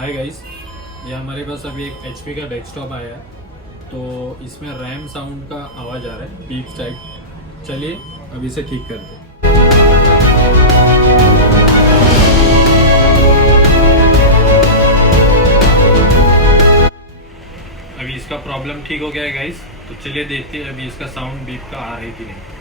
Hi guys, ये हमारे पास अभी एक HP का डेस्कटॉप आया है। तो इसमें रैम साउंड का आवाज़ आ रहा है, बीप टाइप। चलिए अभी इसे ठीक करते हैं। अभी इसका प्रॉब्लम ठीक हो गया है गाइस, तो चलिए देखते हैं अभी इसका साउंड बीप का आ रहा है कि नहीं।